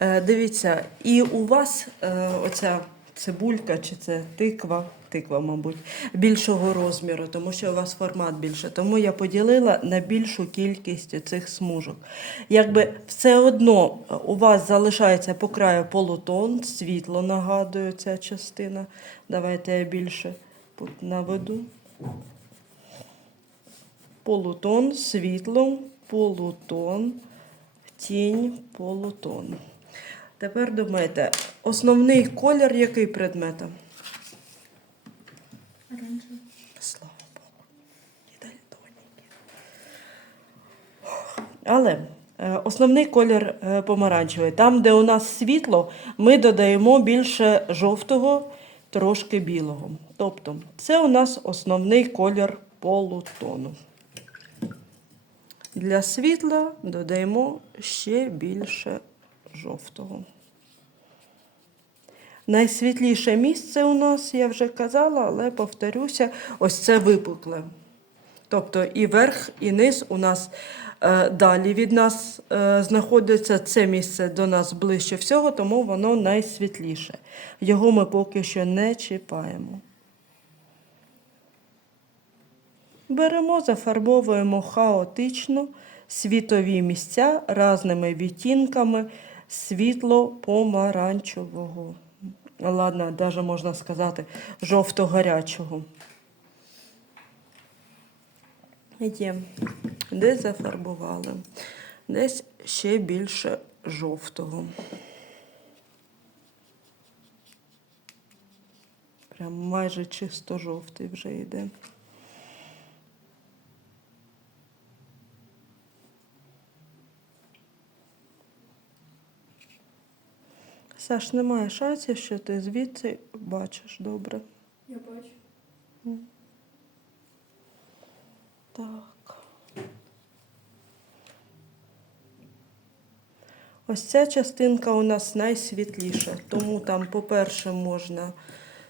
Е, Дивіться, і у вас е, оця цибулька чи це тиква, тиква, мабуть, більшого розміру, тому що у вас формат більше. Тому я поділила на більшу кількість цих смужок. Якби все одно е, у вас залишається по краю полутон, світло нагадую ця частина. Давайте я більше наведу. Полутон, світло, полутон, тінь, полутон. Тепер думайте, основний колір який предмета? Оранжевий. Слава Богу. І. Але е, основний колір е, помаранчевий. Там, де у нас світло, ми додаємо більше жовтого, трошки білого. Тобто, це у нас основний колір полутону. Для світла додаємо ще більше жовтого. Найсвітліше місце у нас, я вже казала, але повторюся, ось це випукле. Тобто і верх, і низ у нас е, далі від нас е, знаходиться це місце до нас ближче всього, тому воно найсвітліше. Його ми поки що не чіпаємо. Беремо, зафарбовуємо хаотично світові місця разними відтінками світло-помаранчевого. Ладно, навіть можна сказати, жовто-гарячого. Є. Десь зафарбували, десь ще більше жовтого. Прям майже чисто жовтий вже йде. Саш, немає шансів, що ти звідси бачиш добре. Я бачу. Так. Ось ця частинка у нас найсвітліша, тому там, по-перше, можна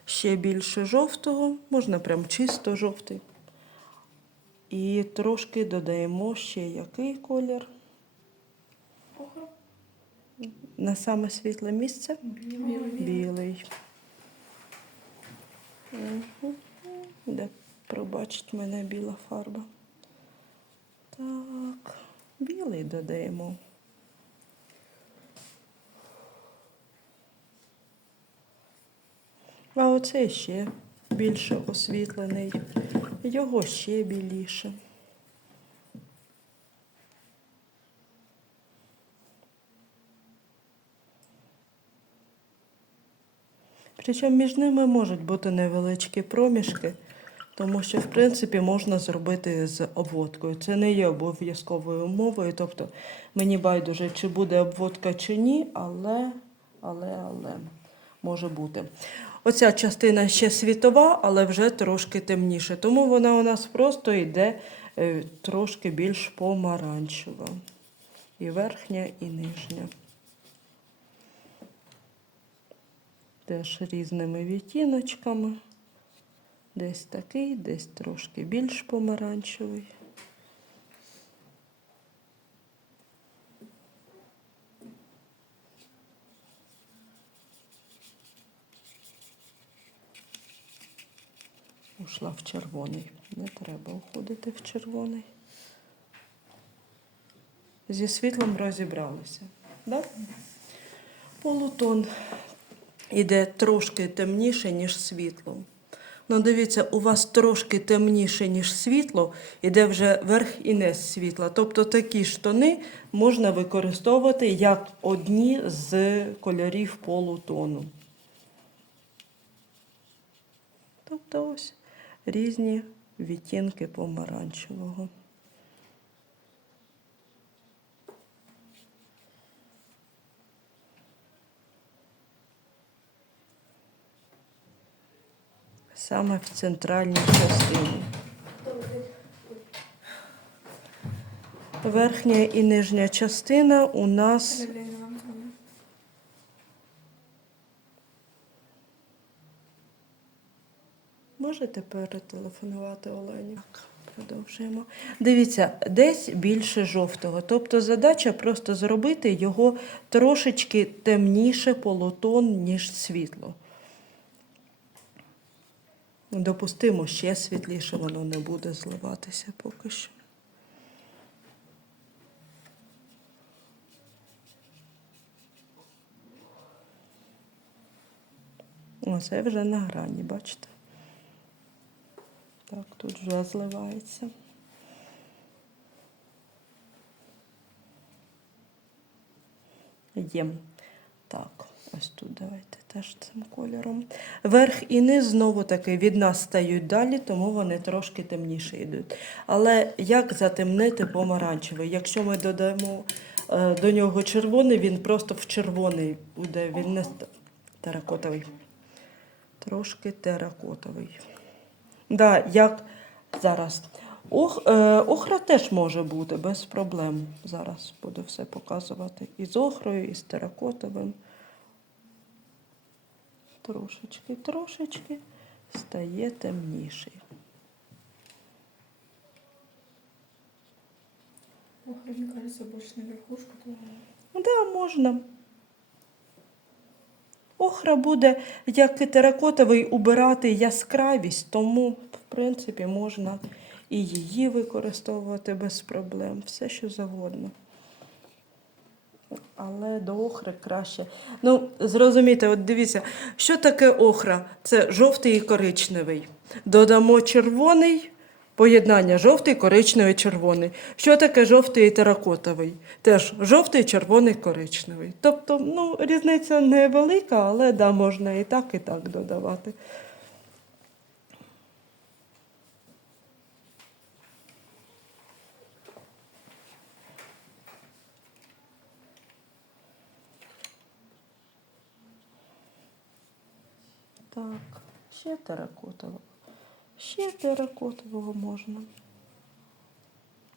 ще більше жовтого, можна прям чисто жовтий. І трошки додаємо ще який колір. На саме світле місце. Білий. Білий. Де пробачить мене біла фарба. Так, білий додаємо. А оцей ще більше освітлений, його ще біліше. Причому між ними можуть бути невеличкі проміжки, тому що, в принципі, можна зробити з обводкою. Це не є обов'язковою умовою. Тобто мені байдуже, чи буде обводка чи ні, але, але, але може бути. Оця частина ще світова, але вже трошки темніше. Тому вона у нас просто йде е, трошки більш помаранчева. І верхня, і нижня. Теж різними відтіночками. Десь такий, десь трошки більш помаранчевий. Ушла в червоний. Не треба уходити в червоний. Зі світлом розібралися. Да? Полутон іде трошки темніше, ніж світло. Ну, дивіться, у вас трошки темніше, ніж світло, іде вже верх і низ світла. Тобто такі штани можна використовувати як одні з кольорів полутону. Тобто ось різні відтінки помаранчевого. Саме в центральній частині. Верхня і нижня частина у нас можете перетелефонувати Олені. Продовжуємо. Дивіться, десь більше жовтого. Тобто задача просто зробити його трошечки темніше полутон, ніж світло. Допустимо, ще світліше воно не буде зливатися поки що. Оце вже на грані, бачите? Так, тут вже зливається. Є. Так, ось тут давайте теж цим кольором. Верх і низ знову таки від нас стають далі, тому вони трошки темніше йдуть. Але як затемнити помаранчевий? Якщо ми додамо е, до нього червоний, він просто в червоний буде, він не теракотовий. Трошки теракотовий. Да, як зараз. Ох, е, охра теж може бути без проблем. Зараз буду все показувати. І з охрою, і з теракотовим. Трошечки, трошечки стає темніший. Охра, мне кажется, больше на верхушку. Ну, Да, можна. Охра буде, як і теракотовий, убирати яскравість, тому, в принципі, можна і її використовувати без проблем, все що завгодно. Але до охри краще. Ну, зрозумійте, от дивіться, що таке охра? Це жовтий і коричневий. Додамо червоний, поєднання жовтий, коричневий, червоний. Що таке жовтий і теракотовий? Теж жовтий, червоний, коричневий. Тобто, ну, різниця невелика, але да, можна і так, і так додавати. Так, ще теракотового. Ще теракотового можна.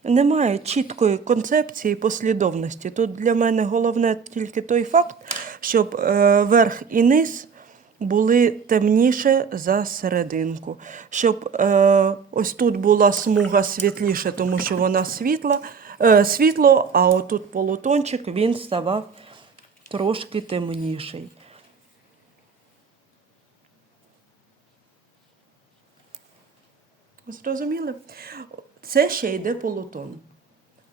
Немає чіткої концепції послідовності. Тут для мене головне тільки той факт, щоб е, верх і низ були темніше за серединку. Щоб е, ось тут була смуга світліше, тому що вона світла, е, світло, а отут полутончик він ставав трошки темніший. Зрозуміли? Це ще йде полутон.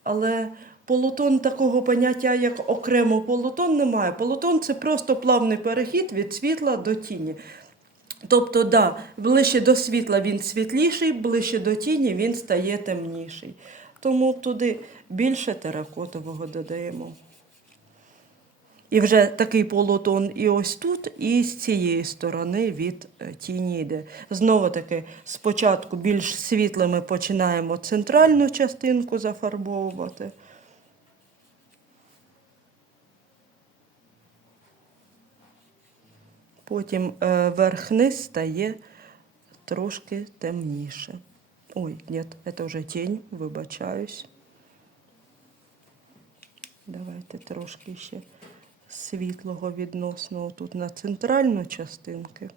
Але полутон такого поняття, як окремо полутон, немає. Полутон це просто плавний перехід від світла до тіні. Тобто, да, ближче до світла він світліший, ближче до тіні він стає темніший. Тому туди більше теракотового додаємо. І вже такий полутон і ось тут, і з цієї сторони від е, тіні йде. Знову таки, спочатку більш світлими починаємо центральну частинку зафарбовувати. Потім е, верх-низ стає трошки темніше. Ой, ні, це вже тінь, вибачаюсь. Давайте трошки ще світлого відносно тут на центральну частинки.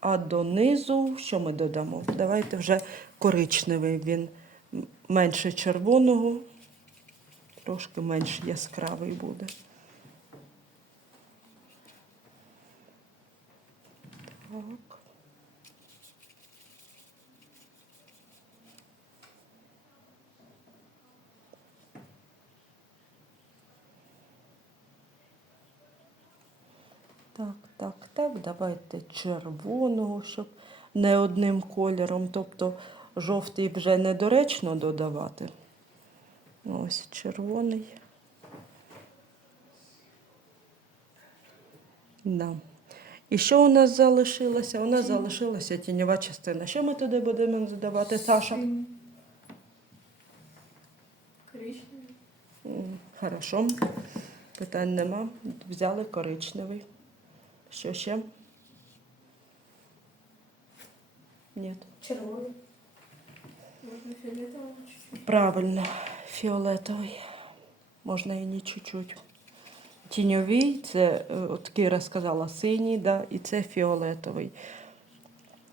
А донизу, що ми додамо? Давайте вже коричневий, він менше червоного, трошки менш яскравий буде. Так. Так, так, так, давайте червоного, щоб не одним кольором, тобто жовтий вже недоречно додавати. Ось червоний. Да. І що у нас залишилося? У нас залишилася тіньова частина. Що ми туди будемо додавати, Саша? М, Хорошо. Питань нема. Взяли коричневий. Що ще? Ні. Червоный. Можно фиолетовый чуть-чуть. Правильно, фіолетовий. Можна і не чуть-чуть. Тіньовий, це, е, от Кіра сказала, синій, да, і це фіолетовий.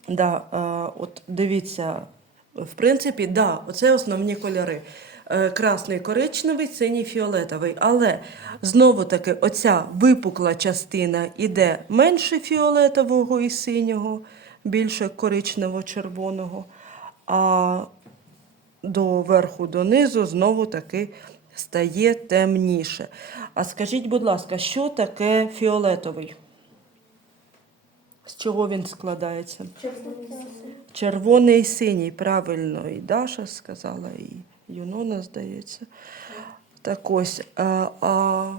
Да, е, от дивіться, в принципі, да, оце основні кольори. Е, Красний, коричневий, синій, фіолетовий. Але знову таки, оця випукла частина іде менше фіолетового і синього, більше коричнево-червоного. А до верху донизу знову таки стає темніше. А скажіть, будь ласка, що таке фіолетовий? З чого він складається? Червоний і синій, правильно, і Даша сказала, і Юнона, здається. Так ось. А, а,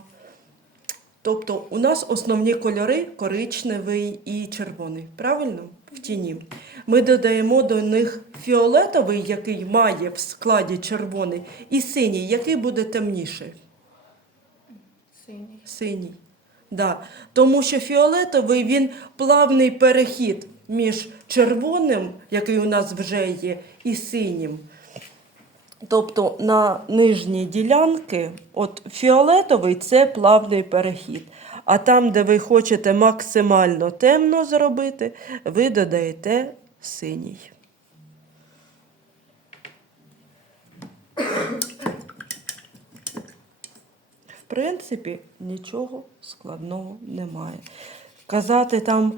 тобто у нас основні кольори коричневий і червоний, правильно? В тіні. Ми додаємо до них фіолетовий, який має в складі червоний, і синій, який буде темніший. Синій. Синій. Да. Тому що фіолетовий він плавний перехід між червоним, який у нас вже є, і синім. Тобто на нижній ділянки, от фіолетовий це плавний перехід. А там, де ви хочете максимально темно зробити, ви додаєте синій. В принципі, нічого складного немає. Казати там,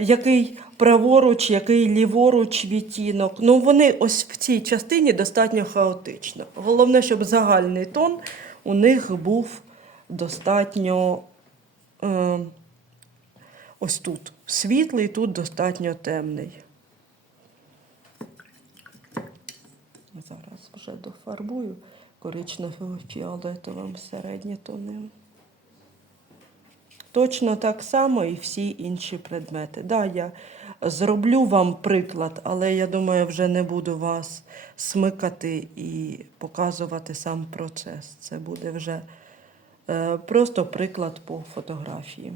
який праворуч, який ліворуч відтінок. Ну, вони ось в цій частині достатньо хаотично. Головне, щоб загальний тон у них був достатньо е, ось тут світлий, тут достатньо темний. Зараз вже дофарбую коричнево-фіолетовим середні тони. Точно так само і всі інші предмети. Да, я зроблю вам приклад, але я думаю, вже не буду вас смикати і показувати сам процес. Це буде вже е, просто приклад по фотографії.